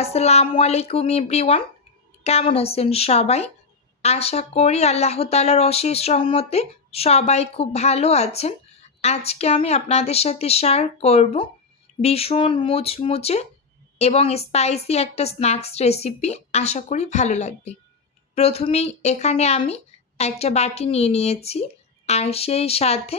আসসালামু আলাইকুম এভরিওয়ান। কেমন আছেন সবাই? আশা করি আল্লাহ তালার অশেষ রহমতে সবাই খুব ভালো আছেন। আজকে আমি আপনাদের সাথে শেয়ার করব ভীষণ মুচমুচে এবং স্পাইসি একটা স্ন্যাক্স রেসিপি আশা করি ভালো লাগবে। প্রথমেই এখানে আমি একটা বাটি নিয়ে নিয়েছি আর সেই সাথে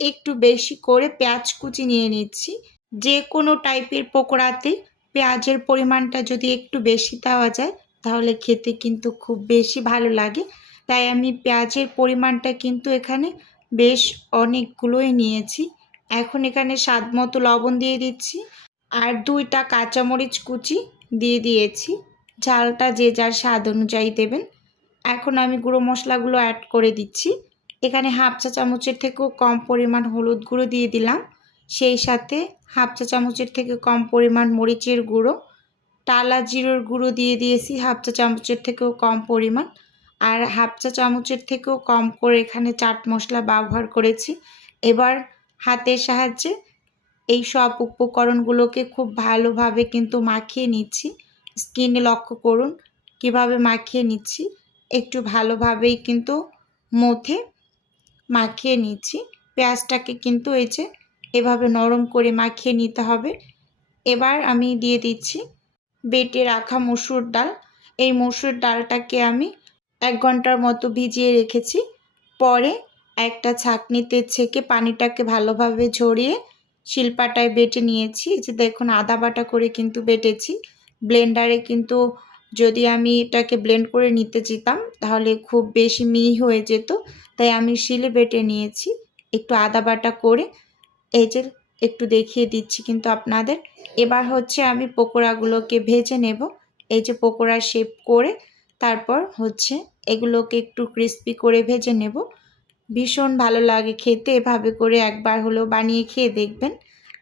একটু বেশি করে পেঁয়াজ কুচি নিয়ে নিচ্ছি। যে কোনো টাইপের পকোড়াতে পেঁয়াজের পরিমাণটা যদি একটু বেশি দেওয়া যায়, তাহলে খেতে কিন্তু খুব বেশি ভালো লাগে। তাই আমি পেঁয়াজের পরিমাণটা কিন্তু এখানে বেশ অনেকগুলোই নিয়েছি। এখন এখানে স্বাদ মতো লবণ দিয়ে দিচ্ছি আর দুইটা কাঁচামরিচ কুচি দিয়ে দিয়েছি। ঝালটা যে যার স্বাদ অনুযায়ী দেবেন। এখন আমি গুঁড়ো মশলাগুলো অ্যাড করে দিচ্ছি। এখানে হাফ চা চামচের থেকেও কম পরিমাণ হলুদ গুঁড়ো দিয়ে দিলাম। সেই সাথে হাফ চা চামচের থেকে কম পরিমাণ মরিচের গুঁড়ো, টালা জিরোর গুঁড়ো দিয়ে দিয়েছি হাফ চা চামচের থেকেও কম পরিমাণ। আর হাফ চা চামচের থেকেও কম করে এখানে চাট মশলা ব্যবহার করেছি। এবার হাতের সাহায্যে এই সব উপকরণগুলোকে খুব ভালোভাবে কিন্তু মাখিয়ে নিচ্ছি। স্কিনে লক্ষ্য করুন কীভাবে মাখিয়ে নিচ্ছি। একটু ভালোভাবেই কিন্তু মধ্যে মাখিয়ে নিচ্ছি। পেঁয়াজটাকে কিন্তু এই যে এভাবে নরম করে মাখিয়ে নিতে হবে। এবার আমি দিয়ে দিচ্ছি বেটে রাখা মসুর ডাল। এই মসুর ডালটাকে আমি এক ঘণ্টার মতো ভিজিয়ে রেখেছি। পরে একটা ছাঁকনিতে ছেঁকে পানিটাকে ভালোভাবে ঝরিয়ে শিল্পাটায় বেটে নিয়েছি। যে দেখুন, আদা বাটা করে কিন্তু বেটেছি। ব্লেন্ডারে কিন্তু যদি আমি এটাকে ব্লেন্ড করে নিতে যেতাম, তাহলে খুব বেশি মিহি হয়ে যেত। তাই আমি শিলে বেটে নিয়েছি। একটু আদা বাটা করে এই যে একটু দেখিয়ে দিচ্ছি কিন্তু আপনাদের। এবার হচ্ছে আমি পকোড়াগুলোকে ভেজে নেব। এই যে পকোড়া শেপ করে তারপর হচ্ছে এগুলোকে একটু ক্রিস্পি করে ভেজে নেব। ভীষণ ভালো লাগে খেতে, এভাবে করে একবার হলেও বানিয়ে খেয়ে দেখবেন।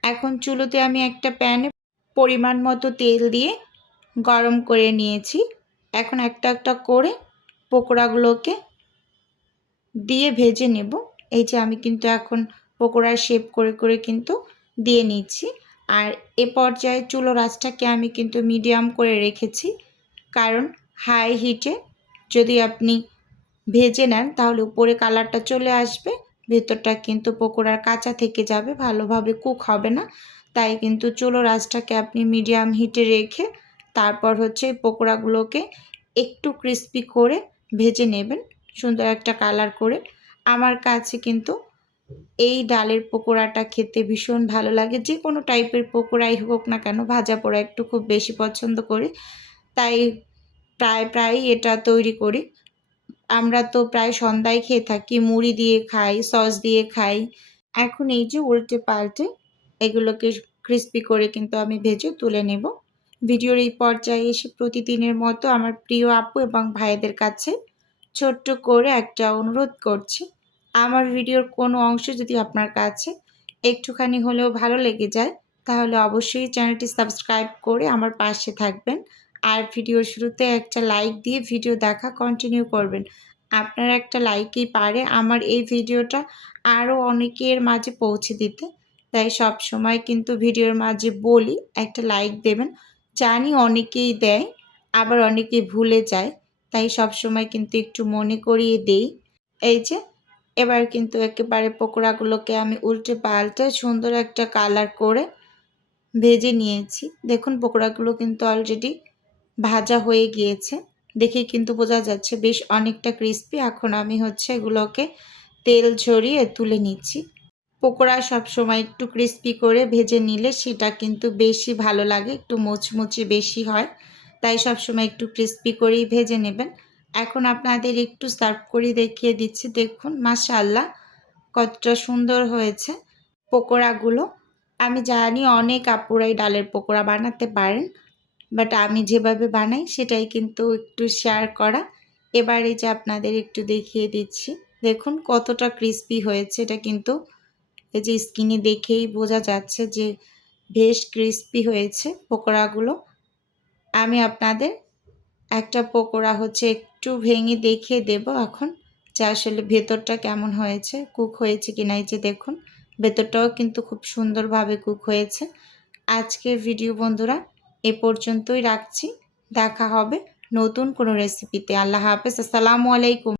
এখন চুলোতে আমি একটা প্যানে পরিমাণ মতো তেল দিয়ে গরম করে নিয়েছি। এখন একটা একটা করে পকোড়াগুলোকে দিয়ে ভেজে নেব। এই যে আমি কিন্তু এখন পকোড়ার শেপ করে করে কিন্তু দিয়ে নিচ্ছি। আর এ পর্যায়ে চুলো রাজটাকে আমি কিন্তু মিডিয়াম করে রেখেছি। কারণ হাই হিটে যদি আপনি ভেজে নেন, তাহলে উপরে কালারটা চলে আসবে। ভেতরটা কিন্তু পকোড়ার কাঁচা থেকে যাবে, ভালোভাবে কুক হবে না। তাই কিন্তু চুলো রাজটাকে আপনি মিডিয়াম হিটে রেখে তারপর হচ্ছে পকোড়াগুলোকে একটু ক্রিস্পি করে ভেজে নেবেন। সুন্দর একটা কালার করে। আমার কাছে কিন্তু এই ডালের পকোড়াটা খেতে ভীষণ ভালো লাগে। যে কোনো টাইপের পকোড়াই হোক না কেন, ভাজা পোড়া একটু খুব বেশি পছন্দ করি। তাই প্রায় প্রায় এটা তৈরি করি। আমরা তো প্রায় সন্ধ্যায় খেয়ে থাকি, মুড়ি দিয়ে খাই, সস দিয়ে খাই। এখন এই যে উল্টে পাল্টে এগুলোকে ক্রিস্পি করে কিন্তু আমি ভেজে তুলে নেব। ভিডিওর এই পর্যায়ে এসে প্রতিদিনের মতো আমার প্রিয় আপু এবং ভাইদের কাছে ছোট্ট করে একটা অনুরোধ করছি। আমার ভিডিওর কোনো অংশ যদি আপনার কাছে একটুখানি হলেও ভালো লেগে যায়, তাহলে অবশ্যই চ্যানেলটি সাবস্ক্রাইব করে আমার পাশে থাকবেন। আর ভিডিওর শুরুতে একটা লাইক দিয়ে ভিডিও দেখা কন্টিনিউ করবেন। আপনার একটা লাইকই পারে আমার এই ভিডিওটা আরও অনেকের মাঝে পৌঁছে দিতে। তাই সব সময় কিন্তু ভিডিওর মাঝে বলি, একটা লাইক দেবেন। জানি অনেকেই দেয়, আবার অনেকে ভুলে যায়। তাই সব সময় কিন্তু একটু মনে করিয়ে দেই। এই যে এবার কিন্তু একেবারে পকোড়াগুলোকে আমি উল্টে পাল্টে সুন্দর একটা কালার করে ভেজে নিয়েছি। দেখুন পকোড়াগুলো কিন্তু অলরেডি ভাজা হয়ে গিয়েছে। দেখে কিন্তু বোঝা যাচ্ছে বেশ অনেকটা ক্রিস্পি এখন আমি হচ্ছে এগুলোকে তেল ঝরিয়ে তুলে নিচ্ছি। পকোড়া সবসময় একটু ক্রিস্পি করে ভেজে নিলে সেটা কিন্তু বেশি ভালো লাগে, একটু মুচমুচে বেশি হয়। তাই সবসময় একটু ক্রিস্পি করেই ভেজে নেবেন। এখন আপনাদের একটু সার্ভ করে দেখিয়ে দিচ্ছি। দেখুন মাশাল্লাহ কতটা সুন্দর হয়েছে পকোড়াগুলো। আমি জানি অনেক আপুরাই ডালের পকোড়া বানাতে পারেন, বাট আমি যেভাবে বানাই সেটাই কিন্তু একটু শেয়ার করা। এবারে যে আপনাদের একটু দেখিয়ে দিচ্ছি। দেখুন, কতটা ক্রিস্পি হয়েছে। এটা কিন্তু এই যে স্কিনে দেখেই বোঝা যাচ্ছে যে বেশ ক্রিস্পি হয়েছে পকোড়াগুলো। আমি আপনাদের একটা পকোড়া হচ্ছে একটু ভেঙে দেখিয়ে দেব এখন। যে আসলে ভেতরটা কেমন হয়েছে কুক হয়েছে কি নাই যে দেখুন। ভেতরটাও কিন্তু খুব সুন্দরভাবে কুক হয়েছে। আজকের ভিডিও বন্ধুরা, এ পর্যন্তই রাখছি। দেখা হবে নতুন কোনো রেসিপিতে আল্লাহ হাফেজ। আসসালামু আলাইকুম।